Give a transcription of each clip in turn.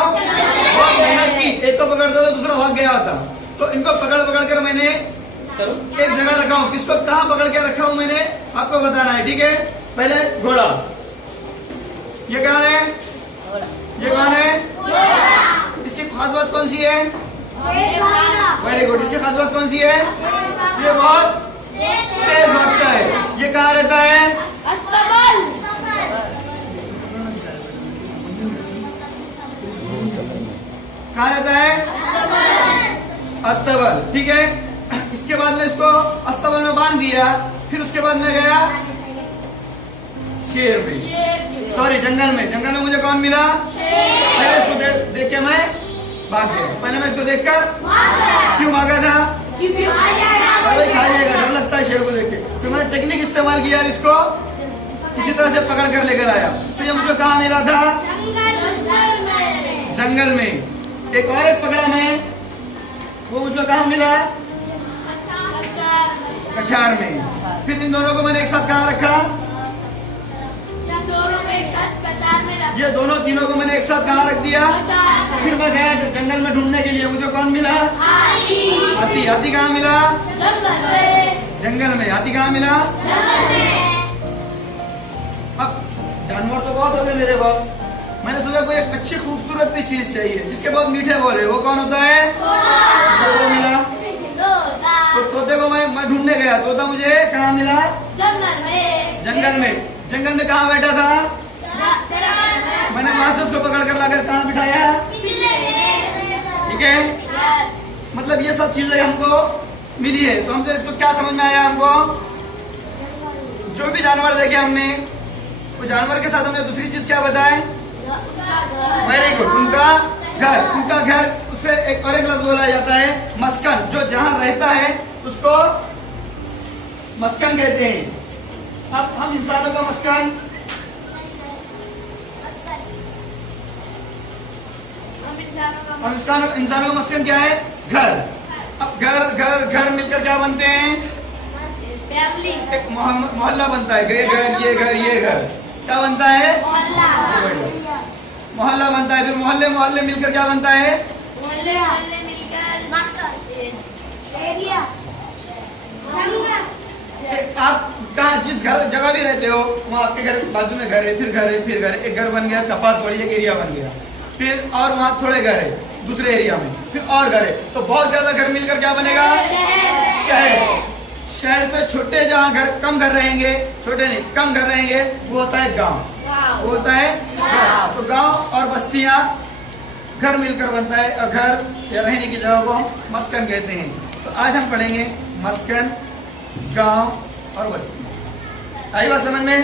हूँ? बहुत मेहनत की, एक को पकड़ता था दूसरा भाग गया था, तो इनको पकड़ पकड़ कर मैंने एक जगह रखा हूँ। किसको कहाँ पकड़ के रखा हूँ मैंने आपको बताना है, ठीक है? पहले घोड़ा, ये कौन है? ये कौन है? इसकी खास बात कौन सी है? Very good. इसकी खास बात कौन सी है? ये बहुत तेज भागता है। ये कहाँ रहता है? कहाँ रहता है? अस्तबल, ठीक है। इसके बाद में इसको अस्तबल में बांध दिया, फिर उसके बाद में गया शेर में, सॉरी जंगल में। जंगल में मुझे कौन मिला? पहले इसको देख के मैं भाग गया। पहले मैं इसको देखकर क्यों भागा था? अरे खा जाएगा, डर लगता है शेर को देख के। तो मैंने टेक्निक इस्तेमाल किया, इसको किसी तरह से पकड़ कर लेकर आया। तो ये मुझे कहाँ मिला था? जंगल में। एक और एक पकड़ा मैं, वो मुझे कहाँ मिला? कछार में। फिर इन दोनों को मैंने एक साथ कहाँ रखा? ये दोनों तीनों को मैंने एक साथ कहाँ रख दिया? फिर मैं गया जंगल में ढूंढने के लिए। मुझे कौन मिला? हाथी। हाथी कहाँ मिला? जंगल में। हाथी कहाँ मिला? अब जानवर तो बहुत हो गए मेरे पास, मैंने सोचा कोई एक अच्छी खूबसूरत भी चीज चाहिए जिसके बहुत मीठे बोले। वो कौन होता है? वो मिला। तो तोते को मैं ढूंढने गया। तोता मुझे कहाँ मिला? जंगल में। जंगल में कहाँ बैठा था? मैंने वहां से उसको पकड़ कर लाकर कहाँ बिठाया? ठीक है। मतलब ये सब चीजें हमको मिली है। तो हमसे इसको क्या समझ में आया? हमको जो भी जानवर देखे हमने, वो जानवर के साथ हमने दूसरी चीज क्या बताए? Very good. उनका घर। उनका घर, उससे एक और एक लफ्ज बोला जाता है मस्कन। जो जहां रहता है उसको मस्कन कहते हैं। अब हम इंसानों का मस्कन, इंसानों का मस्कन क्या है? घर। अब घर घर घर मिलकर क्या बनते हैं? एक मोहल्ला बनता है। ये घर, ये घर, ये घर, क्या बनता है? मोहल्ला बनता है। फिर मोहल्ले मोहल्ले मिलकर क्या बनता है? आप कहाँ जिस घर जगह भी रहते हो, वहाँ आपके घर बाजू में घर है, फिर घर है, फिर घर है। एक घर बन गया, कपास वाली एक एरिया बन गया, फिर और वहाँ थोड़े घर है दूसरे एरिया में, फिर और घर है। तो बहुत ज्यादा घर मिलकर क्या बनेगा? शहर। शहर से छोटे जहाँ घर, कम घर रहेंगे, छोटे नहीं कम घर रहेंगे, वो होता है गांव। वो होता है गांव। तो गांव और बस्तियां, घर मिलकर बनता है। और घर या रहने की जगह को हम मस्कन कहते हैं। तो आज हम पढ़ेंगे मस्कन, गांव और बस्ती। आई बात समझ में?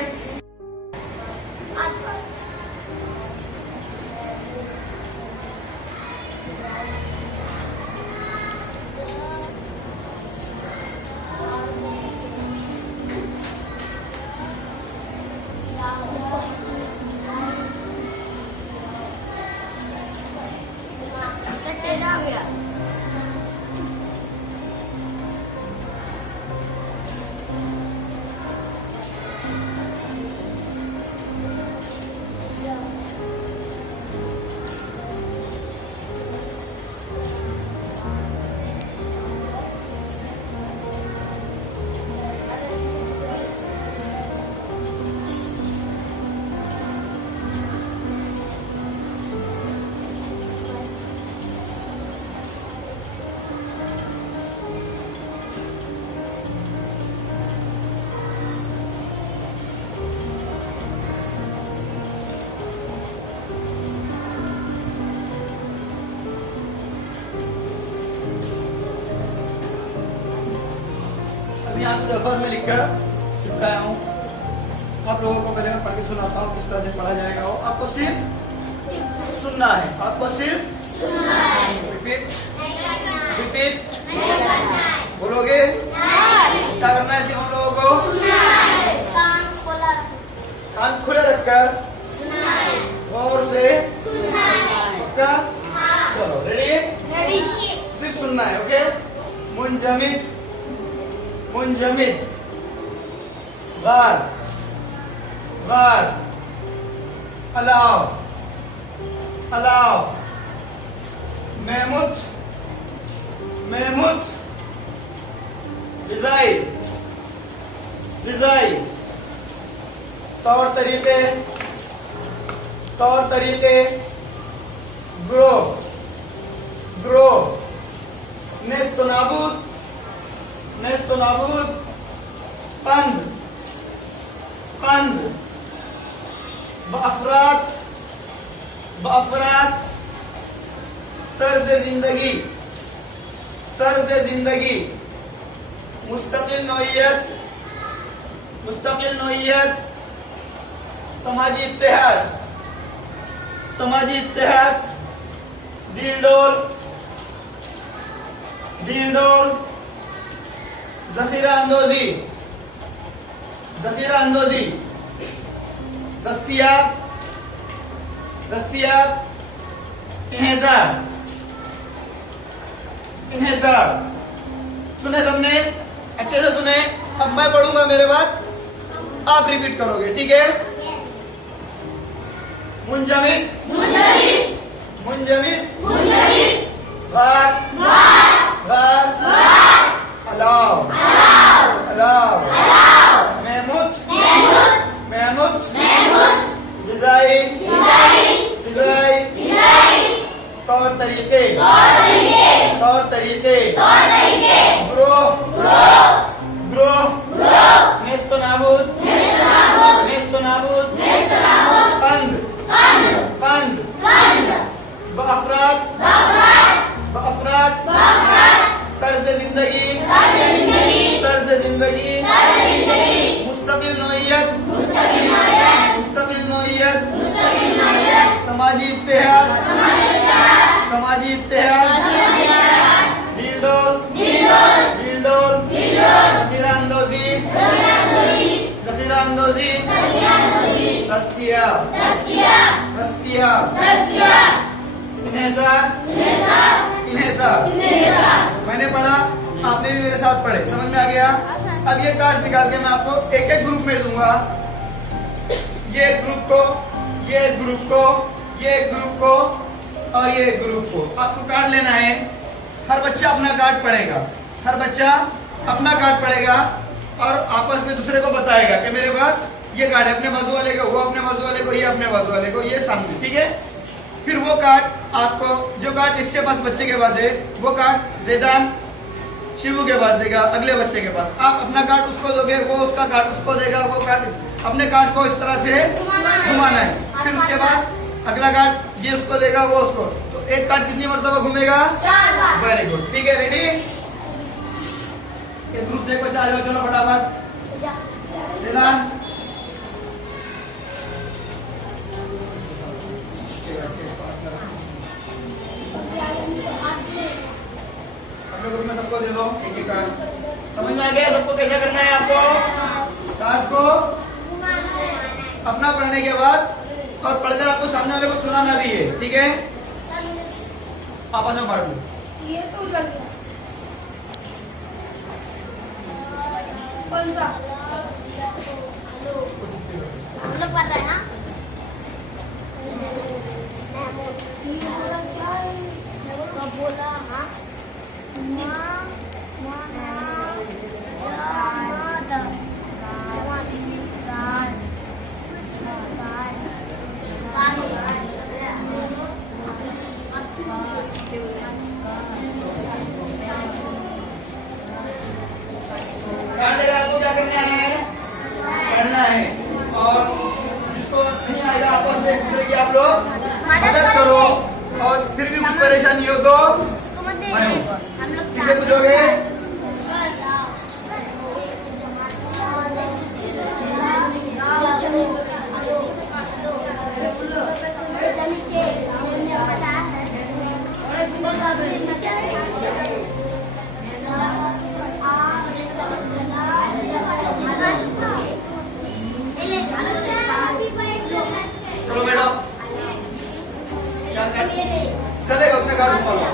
यहाँ पे अल्फाज में लिखकर चिपकाया हूँ। आप लोगों को पहले मैं पढ़ के सुनाता हूँ किस तरह से पढ़ा जाएगा। आपको सिर्फ सुनना है। आपको सिर्फ रिपीट रिपीट बोलोगे? क्या करना है? सिर्फ हम लोगों को कान खुले रखकर गौर से पक्का? चलो रेडी? सिर्फ सुनना है। ओके? मुंजमिद, मुंजमिद, गार, गार, अलाव, अलाव, महमूद, महमूद, रिजाई, रिजाई, तौर तरीके, तौर तरीके, ग्रो, ग्रो, नेस्तो नाबूद, नेस्तो नाबूद, पंद, पंद, बअफरात, बअफरात, तर्ज जिंदगी, तर्ज जिंदगी, मुस्तकिल नौइयत, मुस्तकिल नौइयत, समाजी इत्तेहाद, समाजी इत्तेहाद, डील-डोल, डील-डोल, जखीरा अंदोजी, जखीरा अंदोजी, दस्तियाब, दस्तियाब, इन्हिसार, इन्हिसार। सुने सबने? अच्छे से सुने। अब मैं पढ़ूंगा, मेरे बाद आप रिपीट करोगे, ठीक है? मुंजमिद, मुंजमिद, मुंजमिद, मुंजमिद, गार, गार, गार, गार, अलाव, अलाव, अलाव, अलाव, महमूद, महमूद, महमूद, महमूद, रिजाई, रिजाई, रिजाई, रिजाई, तौर तरीके, तौर तरीके, तौर तरीके, तौर तरीके, ग्रो, ग्रो, ग्रो, ग्रो, नेस्तो नाबूद, नेस्तो नाबूद, नेस्तो नाबूद, नेस्तो नाबूद, पंद, पंद, पंद, पंद, बअफरात, बअफरात, बअफरात, बअफरात, तर्ज जिंदगी, तर्ज जिंदगी, तर्ज जिंदगी, तर्ज जिंदगी, मुस्तकिल नौइयत, मुस्तकिल नौइयत, मुस्तकिल नौइयत, मुस्तकिल नौइयत, समाजी इत्तेहाद, समाजी इत्तेहाद, समाजी इत्तेहाद, डील-डोल, डील-डोल, डील-डोल, डील-डोल, जखीरा अंदोजी, जखीरा अंदोजी, जखीरा अंदोजी, जखीरा अंदोजी, दस्तियाब, दस्तियाब, दस्तियाब, दस्तियाब, इन्हिसार, इन्हिसार, इन्हिसार, इन्हिसार। मैंने पढ़ा, आपने भी मेरे साथ पढ़े, समझ में आ गया? अब ये कार्ड निकाल के मैं आपको एक एक ग्रुप में दूंगा। ये ग्रुप को, ये ग्रुप को, ये ग्रुप को और ये ग्रुप को आपको कार्ड लेना है। हर बच्चा अपना कार्ड पढ़ेगा, हर बच्चा अपना कार्ड पढ़ेगा और आपस में दूसरे को बताएगा कि मेरे पास ये कार्ड है, अपने बाजू वाले को, वो अपने बाजू वाले को, ये अपने बाजू वाले को, ये सामने, ठीक है? फिर वो कार्ड आपको, जो कार्ड इसके पास, बच्चे के पास है, वो कार्ड जैदान शिवू के पास देगा, अगले बच्चे के पास। आप अपना कार्ड उसको दोगे, वो उसका कार्ड उसको देगा, वो कार्ड अपने कार्ड को इस तरह से घुमाना है। फिर उसके बाद अगला कार्ड ये उसको देगा, वो उसको। तो एक कार्ड कितनी मरतबा घूमेगा? 4 बार। वेरी गुड, ठीक है, रेडी? ये ग्रुप से बच्चा आ जाओ, चलो फटाफट। जैदान, अपने ग्रुप में सबको दे दो एक एक कार्ड। समझ में आ गया सबको कैसा करना है? आपको कार्ड को अपना पढ़ने के बाद और पढ़कर आपको सामने वाले को सुनाना भी है, ठीक है? आपस में पढ़ लो। ये तो उजड़ गया। कौन सा? हम लोग पढ़ रहे हैं ना? तो बोला हाँ आपको क्या करना है? पढ़ना है। और जिसको नहीं आएगा आपस में एक दूसरे की आप लोग मदद करो। और फिर भी कुछ परेशानी हो तो किसे पूछोगे? चलो मैडम, चलेगा उसने कार्ड उठा लो।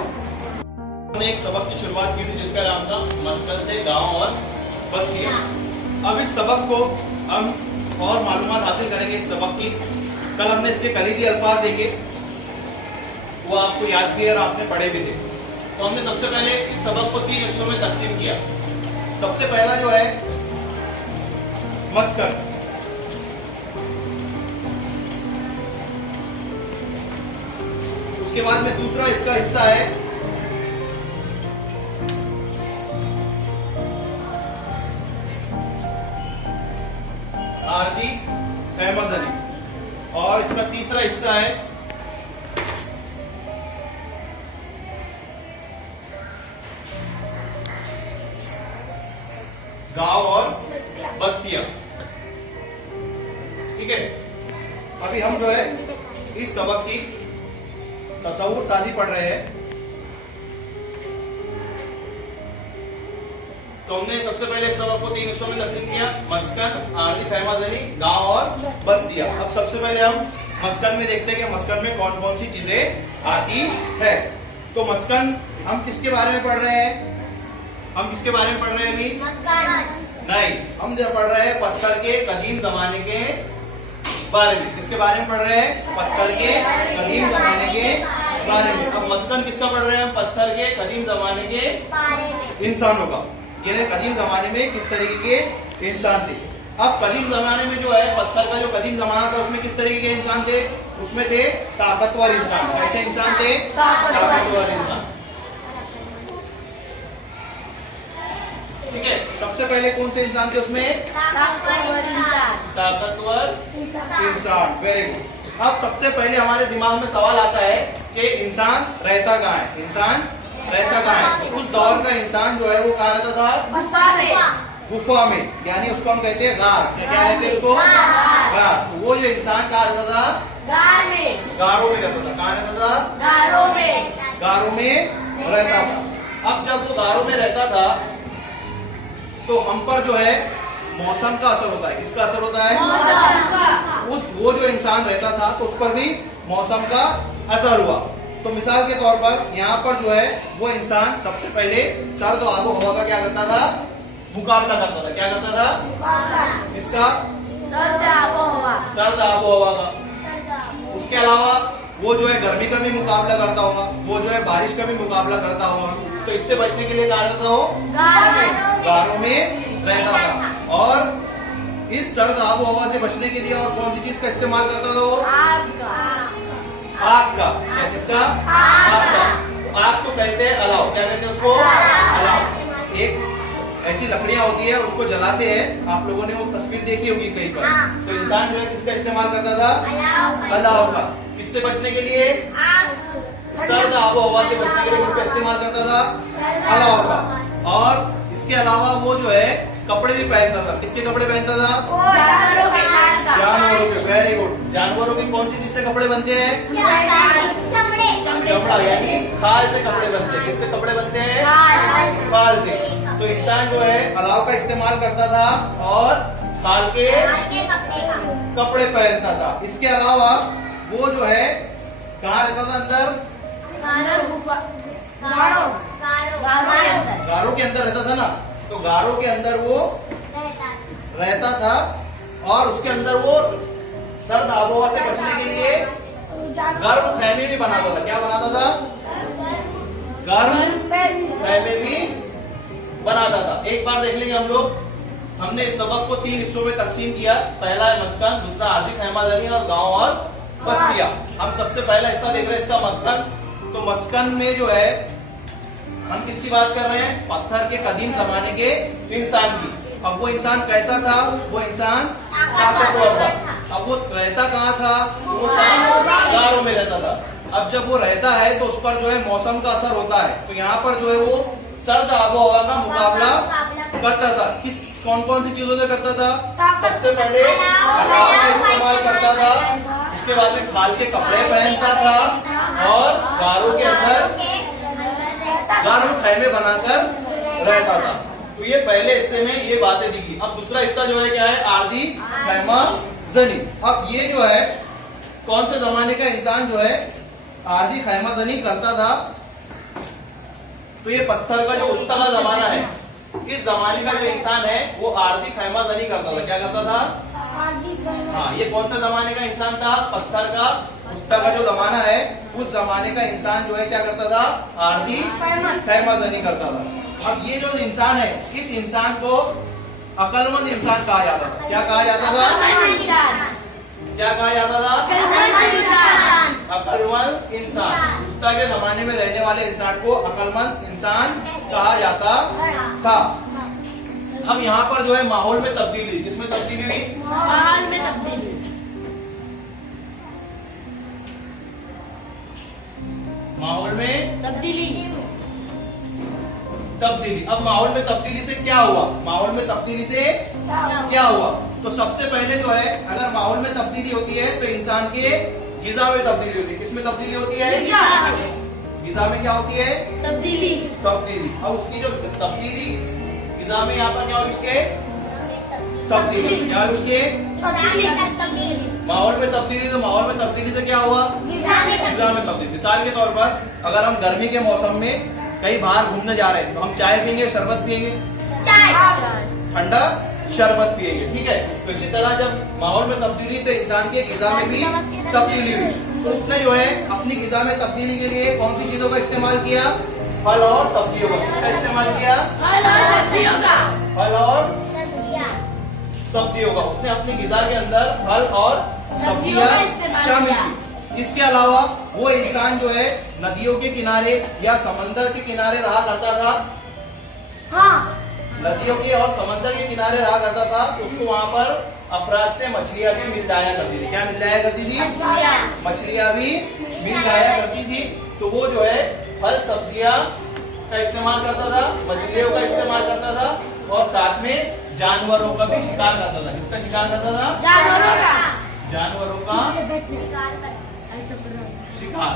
हमने एक सबक की शुरुआत की थी जिसका नाम था मस्कल से गांव और बस्तियां। अब इस सबक को हम और मालूमात हासिल करेंगे इस सबक की। कल हमने इसके कलीदी अल्फाज देखे, वो आपको याद भी है और आपने पढ़े भी थे। तो हमने सबसे पहले इस सबक को 3 हिस्सों में तकसीम किया। सबसे पहला जो है मस्कन, उसके बाद में दूसरा इसका हिस्सा है आरजी अहमद अली, और इसका तीसरा हिस्सा है गांव और बस्तियां। ठीक है, अभी हम जो है इस सबक की तसव्वुर साजी पढ़ रहे हैं। तो हमने सबसे पहले इस सबक को 3 हिस्सों में तकसीम किया, मस्कन, आरजी अहमद अली, गांव और बस्तियां। अब सबसे पहले हम मस्कन में देखते हैं कि मस्कन में कौन कौन सी चीजें आती है। तो मस्कन हम किसके बारे में पढ़ रहे हैं? हम किसके बारे में पढ़ रहे हैं अभी? नहीं, हम जो पढ़ रहे हैं पत्थर के कदीम जमाने के बारे में। किसके बारे में पढ़ रहे हैं? पत्थर के कदीम जमाने के बारे में। अब मस्कन किसका पढ़ रहे हैं हम? पत्थर के कदीम जमाने के इंसानों का, यानी कदीम जमाने में किस तरीके के इंसान थे। अब कदीम जमाने में जो है पत्थर का जो कदीम जमाना था उसमें किस तरीके के इंसान थे? उसमें थे ताकतवर इंसान। कैसे इंसान थे? ताकतवर इंसान। ठीक है, सबसे पहले कौन से इंसान थे उसमें? ताकतवर इंसान। Very good. अब सबसे पहले हमारे दिमाग में सवाल आता है कि इंसान रहता कहाँ है? इंसान रहता कहाँ है? तो उस दौर का इंसान जो है वो कहाँ रहता था? गुफा में, यानी उसको हम कहते हैं गार। क्या कहते हैं उसको? गार। तो वो जो इंसान कहाँ रहता था? गारों में रहता था। कहाँ रहता था? गारों में रहता था। अब जब वो गारों में रहता था तो हम पर जो है मौसम का असर होता है। किसका असर होता है? वो जो इंसान रहता था तो उस पर भी मौसम का असर हुआ। तो मिसाल के तौर पर यहाँ पर जो है वो इंसान सबसे पहले सर्द आबो हवा का क्या करता था? मुकाबला करता था। क्या करता था? इसका सर्द आबो हवा का। उसके अलावा वो जो है गर्मी का भी मुकाबला करता होगा, वो जो है बारिश का भी मुकाबला करता होगा। तो इससे बचने के लिए क्या करता हो? गारों में रहता था। और इस सर्द आबो हवा से बचने के लिए और कौन सी चीज का इस्तेमाल करता था वो? आग का। किसका? आग का। आग को कहते हैं अलाव। क्या कहते हैं उसको? अलाव। एक ऐसी लकड़ियां होती है उसको जलाते हैं, आप लोगों ने वो तस्वीर देखी होगी कहीं पर। तो इंसान जो है किसका इस्तेमाल करता था? अलाव का। किससे बचने के लिए? सर्द आबो हवा से बचने के लिए किसका इस्तेमाल करता था? अलाव का। और इसके अलावा वो जो है कपड़े भी पहनता था। किसके कपड़े पहनता था? जानवरों के। Very good. जानवरों की कौन सी चीज से कपड़े बनते हैं? चमड़ा, यानी खाल से कपड़े बनते हैं। किससे कपड़े बनते हैं? खाल से। तो इंसान जो है अलाव का इस्तेमाल करता था और खाल के कपड़े पहनता था। इसके अलावा वो जो है कहाँ रहता था? अंदर गारों के अंदर रहता था ना। तो गारों के अंदर वो रहता था और उसके अंदर वो सर्द आबोहवा से बचने के लिए गर्म खैमे भी बनाता था। क्या बनाता था? गर्म खैमे भी बनाता था। एक बार देख लेंगे हम लोग। हमने इस सबक को 3 हिस्सों में तकसीम किया। पहला है मस्कन, दूसरा आरजी अहमद अली और गांव और बस्तियां। हम सबसे पहला हिस्सा देख रहे हैं इसका मस्कन। तो मस्कन में जो है हम किसकी बात कर रहे हैं? पत्थर के कदीम जमाने के इंसान की। अब वो इंसान कैसा था? वो इंसान ताकतवर था। अब वो रहता कहाँ था? वो गारों में रहता था। अब जब वो रहता है तो उस पर जो है मौसम का असर होता है। तो यहाँ पर जो है वो सर्द आबो हवा का मुकाबला करता था। कौन कौन सी चीजों से करता था? सबसे पहले अलाव का इस्तेमाल करता था, उसके बाद में खाल के कपड़े पहनता था और गारों के अंदर गर्म खैमे बनाकर रहता था। तो ये पहले हिस्से में ये बातें दिखी। अब दूसरा हिस्सा जो है क्या है? आरजी अहमद अली। अब ये जो है कौन से जमाने का इंसान जो है आरजी अहमद अली करता था? तो ये पत्थर का जो उस का जमाना है, इस जमाने का जो इंसान है वो आरजी अहमद अली करता था। क्या करता था? हाँ, ये कौन सा जमाने का इंसान था? पत्थर का पुस्तक का जो जमाना है उस जमाने का इंसान जो है क्या करता था, आरजी खैमाजनी करता था। अब ये जो इंसान है, इस इंसान को अकलमंद इंसान कहा जाता था। क्या कहा जाता था? क्या कहा जाता था? अकलमंद इंसान। पुस्तक के जमाने में रहने वाले इंसान को अकलमंद इंसान कहा जाता था। अब यहाँ पर जो है माहौल में तब्दीली, किसमें तब्दीली हुई? माहौल में तब्दीली। माहौल में तब्दीली। तब्दीली। अब माहौल में तब्दीली से क्या हुआ? माहौल में तब्दीली से क्या हुआ? तो सबसे पहले जो है, अगर माहौल में तब्दीली होती है तो इंसान के गिज़ा में तब्दीली होती है। किसमें तब्दीली होती है? गिज़ा में क्या होती है? तब्दीली। तब्दीली। अब उसकी जो तब्दीली गिज़ा में, यहाँ पर क्या होगी उसके? तब्दीली। क्या है उसके? माहौल में तब्दीली। तो माहौल में तब्दीली से क्या हुआ? गिज़ा में तब्दीली। मिसाल के तौर पर अगर हम गर्मी के मौसम में कहीं बाहर घूमने जा रहे हैं तो हम चाय पियेंगे, शरबत पियेंगे, ठंडा शरबत पियेंगे, ठीक है। तो इसी तरह जब माहौल में तब्दीली तो इंसान के गिज़ा में भी तब्दीली हुई। तो उसने जो है अपनी गिज़ा में तब्दीली के लिए कौन सी चीजों का इस्तेमाल किया? फल और सब्जियों का। किसका इस्तेमाल किया? फल और सब्जियों का। फल और सब्जियों का। उसने अपनी गिज़ा के अंदर फल और सब्जियां शामिल की। इसके अलावा वो इंसान जो है नदियों के किनारे या समंदर के किनारे रहा करता था। हाँ। नदियों के और समंदर के किनारे रहा करता था तो उसको वहाँ पर अफराद से मछलियां भी मिल जाया करती थी। क्या मिल जाया करती थी? मछलियां भी मिल जाया करती थी। तो वो जो है फल सब्जियां का इस्तेमाल करता था, मछलियों का इस्तेमाल करता था और साथ में जानवरों का भी शिकार करता था। किसका शिकार करता था? जानवरों का। जानवरों का शिकार।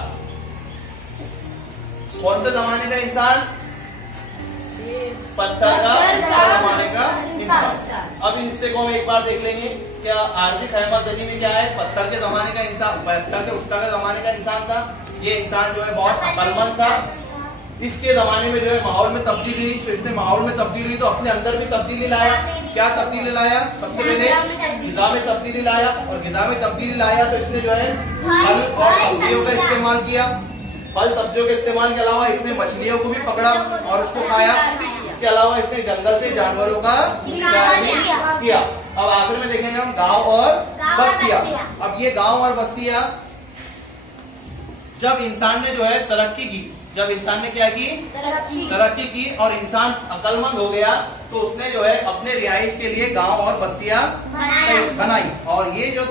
कौन से जमाने का इंसान? पत्थर का जमाने का इंसान। अब इन हिस्से को हम एक बार देख लेंगे। क्या आरजी खैमाजनी में क्या है? पत्थर के जमाने का इंसान, पत्थर के पुस्तक के जमाने का इंसान था। ये इंसान जो है बहुत अक्लमंद था। इसके जमाने में जो है माहौल में तब्दीली हुई तो इसने माहौल में तब्दीली हुई तो अपने अंदर भी तब्दीली लाया। क्या तब्दीली लाया? सबसे पहले गिज़ा में तब्दीली लाया और गिज़ा में तब्दीली लाया तो इसने जो है फल और सब्जियों का इस्तेमाल किया। फल सब्जियों के इस्तेमाल के अलावा इसने मछलियों को भी पकड़ा और उसको खाया। इसके अलावा इसने जंगल से जानवरों का शिकार भी किया। अब आखिर में देखेंगे हम गांव और बस्तियां। अब ये गांव और बस्तियां, जब इंसान ने जो है तरक्की की, जब इंसान ने क्या की? तरक्की की और इंसान अक्लमंद हो गया तो उसने जो है अपने रिहाइश के लिए गांव और बस्तियां बनाई। और ये जो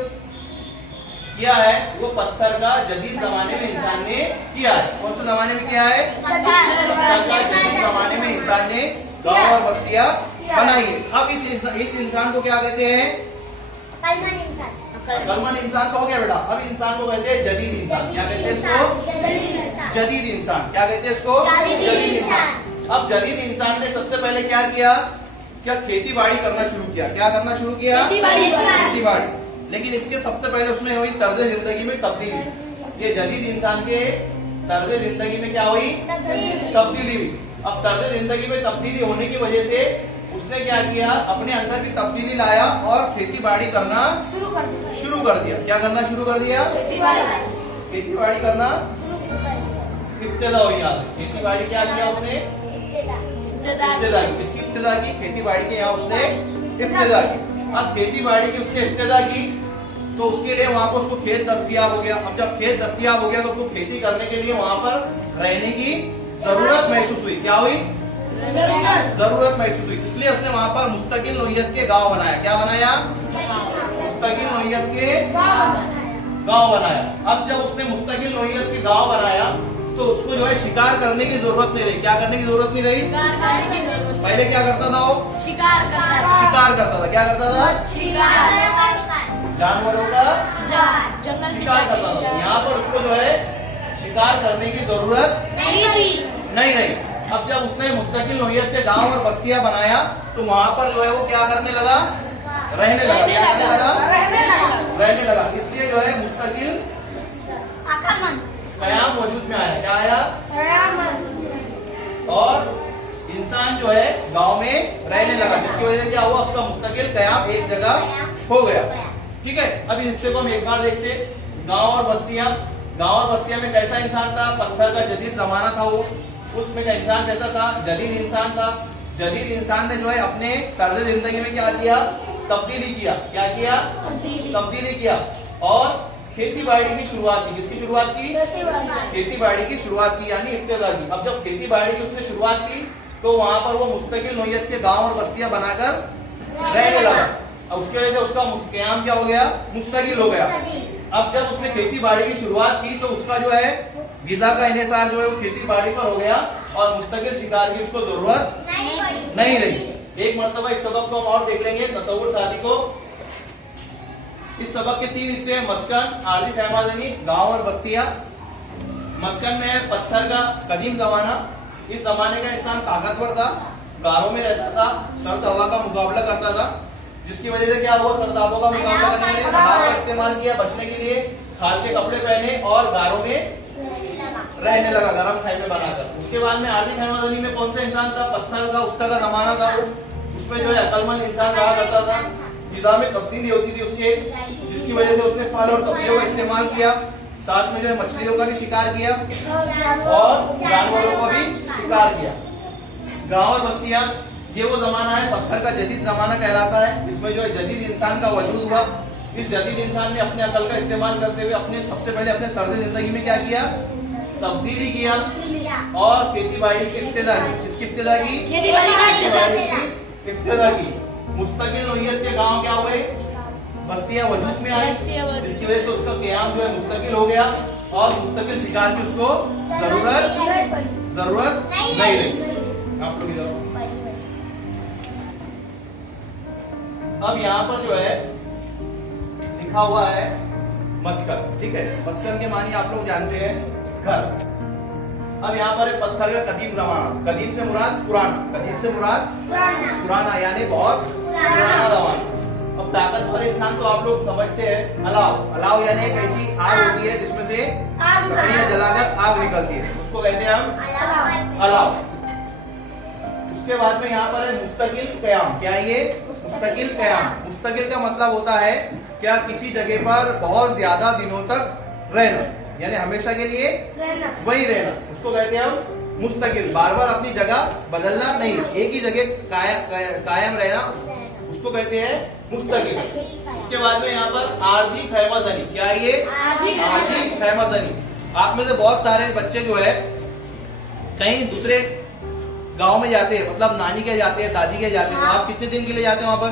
किया है वो पत्थर का जदीद जमाने में इंसान ने किया है। कौन से जमाने में किया है? पत्थर का जदीद जमाने में इंसान ने गांव और बस्तियां बनाई। अब इस इंसान को क्या कहते हैं? अक्लमंद इंसान तो हो गया बेटा। अब इंसान को कहते हैं जदीद इंसान। क्या कहते हैं इसको? जदीद इंसान। क्या कहते हैं इसको? जदीद इंसान। अब जदीद इंसान ने सबसे पहले क्या किया? क्या खेती बाड़ी करना शुरू किया। क्या करना शुरू किया? खेती बाड़ी। लेकिन इसके सबसे पहले उसमें हुई तर्ज जिंदगी में तब्दीली। ये जदीद इंसान के तर्ज जिंदगी में क्या हुई? तब्दीली हुई। अब तर्ज जिंदगी में तब्दीली होने की वजह से उसने क्या किया? अपने अंदर भी तब्दीली लाया और खेती बाड़ी करना शुरू कर दिया। क्या करना शुरू कर दिया? खेती बाड़ी करना इब्तिदा हुई। खेती बाड़ी क्या किया उसने? इब्तिदा की। इसकी इब्तिदा की, खेती बाड़ी के यहाँ उसने इब्तिदा की। अब खेती बाड़ी की उसने इब्तिदा की तो उसके लिए वहां पर उसको खेत दस्तयाब हो गया। अब जब खेत दस्तयाब हो गया तो उसको खेती करने के लिए वहां पर रहने की जरूरत महसूस हुई। क्या हुई? जरूरत महसूस हुई। इसलिए उसने वहां पर मुस्तकिल नोयत के गांव बनाया। क्या बनाया? मुस्तकिल नोयत के गांव बनाया। अब जब उसने मुस्तकिल नोयत के गांव बनाया तो उसको जो है शिकार करने की जरूरत नहीं रही। क्या करने की जरूरत नहीं रही? पहले क्या करता था वो? शिकार करता था। क्या करता था? जानवरों का शिकार करता था। यहाँ पर उसको जो है शिकार करने की जरूरत नहीं रही। अब जब उसने मुस्तकिल नोयत के गांव और बस्तियां बनाया तो वहां पर जो है वो क्या करने लगा? रहने लगा। क्या करने लगा? रहने लगा। इसलिए जो है मुस्तकिल कयाम वजूद में आया। क्या आया? और इंसान जो है गांव में रहने लगा जिसकी वजह से क्या हुआ? उसका मुस्तकिल कयाम एक जगह हो गया। ठीक है। अब इस हिस्से को हम एक बार देखते हैं। गांव और बस्तियां। गांव और बस्तियां में कैसा इंसान था? पत्थर का जदीद जमाना था वो, उसमें का इंसान कहता था जदीद इंसान था। जदीद इंसान ने जो है अपने तर्ज जिंदगी में क्या किया? तब्दीली किया। क्या किया? तब्दीली किया। और खेती बाड़ी की शुरुआत की। किसकी शुरुआत की? खेती बाड़ी की शुरुआत की, यानी इब्तिदा की। अब जब खेती बाड़ी की उसने शुरुआत की तो वहां पर वो मुस्तकिल नोयत के गांव और बस्तियां बनाकर रहने लगा। अब उसकी वजह से उसका क़याम क्या हो गया? मुस्तकिल हो गया। अब जब उसने खेती बाड़ी की शुरुआत की तो उसका जो है गिज़ा का इन्हिसार जो है वो खेती बाड़ी पर हो गया और मुस्तकिल शिकार की उसको जरूरत नहीं रही। एक मर्तबा इस सबक को हम और देख लेंगे, तसव्वुर साजी को। इस सबक के 3 हिस्से हैं: मस्कन, आर्जी खैमाजनी, गांव और बस्तियां। मस्कन में है पत्थर का कदीम जमाना। इस जमाने का इंसान ताकतवर था, गारों में रहता था, सर्द हवा का मुकाबला करता था, जिसकी वजह से क्या हुआ? सर्द हवा का मुकाबला करने के लिए हवा का इस्तेमाल किया, बचने के लिए खाल के कपड़े पहने और गारों में रहने लगा, गर्म खैमे बनाकर। उसके बाद में आर्जी खैमाजनी में कौन सा इंसान था? पत्थर का उस्ता का जमाना था वो। उसमें जो है अक्लमंद इंसान रहा करता था, ग़िज़ा में तब्दीली होती थी उसके, जिसकी वजह से उसने फल और सब्जियों का इस्तेमाल किया, साथ में जो है मछलियों का भी शिकार किया और जानवरों का भी शिकार किया। गांव और बस्तियां, ये वो जमाना है, पत्थर का जदीद जमाना कहलाता है। इसमें जो है जदीद इंसान का वजूद हुआ। इस जदीद इंसान ने अपने अकल का इस्तेमाल करते हुए सबसे पहले अपने तर्ज जिंदगी में क्या किया? तब्दीली किया और खेती बाड़ी की इब्तिदा की। किसकी इब्तिदा की? खेती बाड़ी की इब्तिदा की। मुस्तकिल नोयत के गांव क्या हुए? बस्तियां वजूद में आई, जिसकी वजह से उसका क़याम जो है मुस्तकिल हो गया और मुस्तकिल शिकार की उसको जरूरत नहीं रही। आप लोग इधर। अब यहाँ पर जो है लिखा हुआ है मस्कन, ठीक है। मस्कन के मानी आप लोग जानते हैं घर। अब यहाँ पर पत्थर का कदीम जमाना। कदीम से मुराद पुराना, कदीम से मुराद पुराना, यानी बहुत पुराना जमाना। अब ताकतवर इंसान तो आप लोग समझते हैं अलाव। अलाव यानी एक ऐसी आग होती है जिसमें से लकड़ियां जलाकर आग निकलती है, उसको कहते हैं हम अलाव। उसके बाद में यहाँ पर है मुस्तकिल क़याम। क्या ये? मुस्तकिल क़याम। मुस्तकिल का मतलब होता है क्या? किसी जगह पर बहुत ज्यादा दिनों तक रहना, यानी हमेशा के लिए वही रहना, उसको कहते हैं हम मुस्तकिल। बार बार अपनी जगह बदलना नहीं, एक ही जगह कायम रहना, उसको कहते हैं मुस्तकिल। उसके बाद में यहाँ पर आर्जी खैमाजनी। क्या ये? आर्जी खैमाजनी। आप में से बहुत सारे बच्चे जो है कहीं दूसरे गांव में जाते हैं, मतलब नानी के जाते हैं, दादी के जाते हैं, तो आप कितने दिन के लिए जाते हैं वहां पर?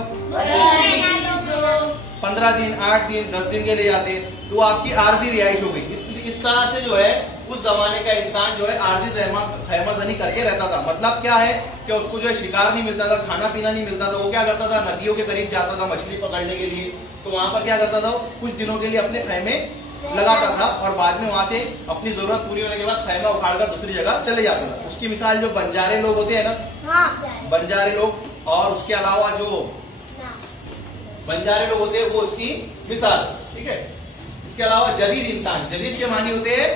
15 दिन, 8 दिन, 10 दिन के लिए जाते हैं, तो आपकी आर्जी रिहाइश हो गई। इस तरह से जो है उस जमाने का इंसान जो है आर्जी खैमाजनी करके रहता था। मतलब क्या है कि उसको जो है शिकार नहीं मिलता था, खाना पीना नहीं मिलता था। वो क्या करता था? नदियों के करीब जाता था मछली पकड़ने के लिए, तो वहां पर क्या करता था? कुछ दिनों के लिए अपने खैमे लगाता था और बाद में वहां से अपनी जरूरत पूरी होने के बाद खैमा उखाड़कर दूसरी जगह चले जाता था। उसकी मिसाल जो बंजारे लोग होते हैं ना, बंजारे लोग, और उसके अलावा जो बंजारे लोग होते हैं वो उसकी मिसाल, ठीक है। इसके अलावा जदीद इंसान, जदीद के मानी होते हैं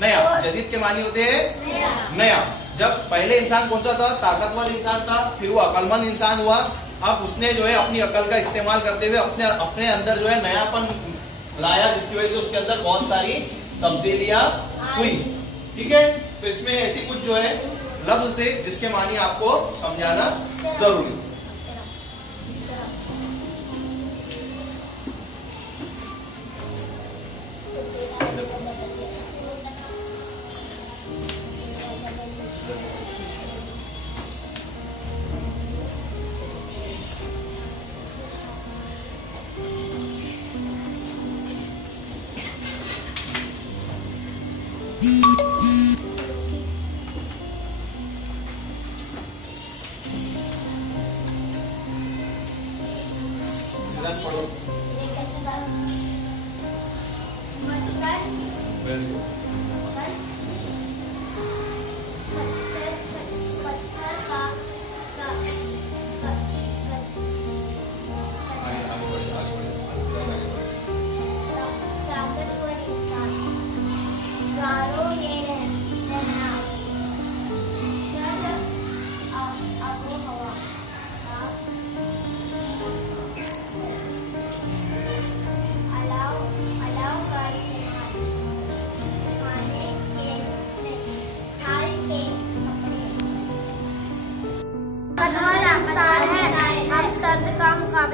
नया, जदीद के मानी होते हैं नया। जब पहले इंसान कौन सा था? ताकतवर इंसान था, फिर वो अकलमंद इंसान हुआ। अब उसने जो है अपनी अकल का इस्तेमाल करते हुए अपने अंदर जो है नयापन लाया, जिसकी वजह से उसके अंदर बहुत सारी तब्दीलियां हुई, ठीक है। तो इसमें ऐसी कुछ जो है लफ्ज थे जिसके मानी आपको समझाना जरूरी।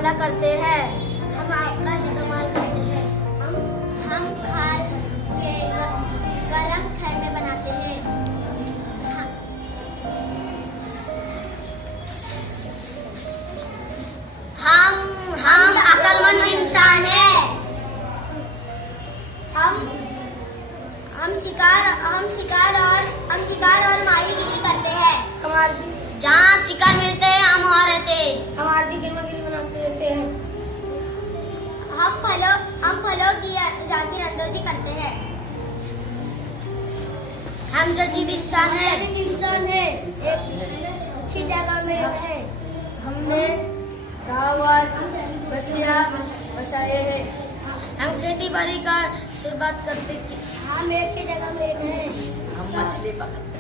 हमला करते हैं। हम आग का इस्तेमाल करते हैं। हम खाल के गरम खैमे बनाते हैं। हम अक्लमंद इंसान हैं। हम शिकार और माहीगिरी करते हैं। जहाँ शिकार मिलते हैं हम वहाँ रहते हैं। हम आरजी गिरमागिरी बनाते रहते हैं। हम फलों की जाकिर अंदोजी करते हैं। हम जजीद इंसान हैं। एक अच्छी जगह में रहते हैं। हमने गाँव और बस्तियाँ बसाए हैं। हम खेती बाड़ी का शुरुआत करते हैं। हम एक ही जगह में रहते हैं। हम मछली पकड़ते हैं।